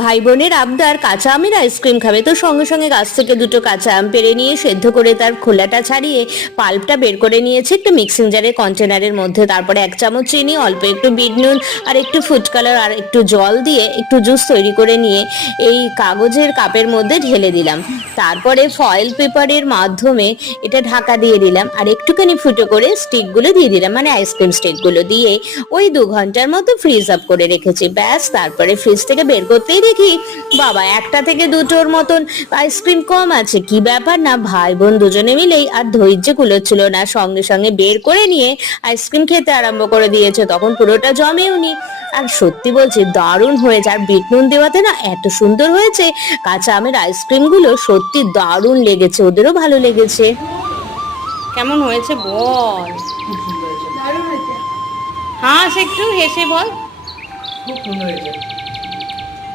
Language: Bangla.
ভাই বোনের আবদার কাঁচা আমের আইসক্রিম খাবে, তো সঙ্গে সঙ্গে গাছ থেকে দুটো কাঁচা আম পেড়ে নিয়ে সেদ্ধ করে তার খোলাটা ছাড়িয়ে পাল্পটা বের করে নিয়েছে একটা মিক্সিং জারের কন্টেনারের মধ্যে। তারপরে 1 চামচ চিনি, অল্প একটু বিট নুন আর একটু ফুড কালার আর একটু জল দিয়ে একটু জুস তৈরি করে নিয়ে এই কাগজের কাপের মধ্যে ঢেলে দিলাম। তারপরে ফয়েল পেপারের মাধ্যমে এটা ঢাকা দিয়ে দিলাম আর একটুখানি ফুটো করে স্টিকগুলো দিয়ে দিলাম, মানে আইসক্রিম স্টিকগুলো দিয়ে ওই 2 ঘন্টার মতো ফ্রিজ আপ করে রেখেছি। ব্যাস, তারপরে ফ্রিজ থেকে বের করতেই দেখি বাবা 1টা থেকে 2টোর মতন আইসক্রিম কম আছে। কি ব্যাপার, না ভাই বোন দুজনে মিলেই আর ধৈর্য কুলোচ্ছিল না, সঙ্গে সঙ্গে বের করে নিয়ে আইসক্রিম খেতে আরম্ভ করে দিয়েছে। তখন পুরোটা জমেওনি। আর সত্যি বলছি দারুণ হয়েছে, আর বিট নুন দেওয়াতে না এত সুন্দর হয়েছে। কাঁচা আমের আইসক্রিম গুলো সত্যি দারুণ লেগেছে, ওদেরও ভালো লেগেছে। কেমন হয়েছে বল? খুব সুন্দর হয়েছে। হাস, একটু হেসে বল। খুব সুন্দর হয়েছে।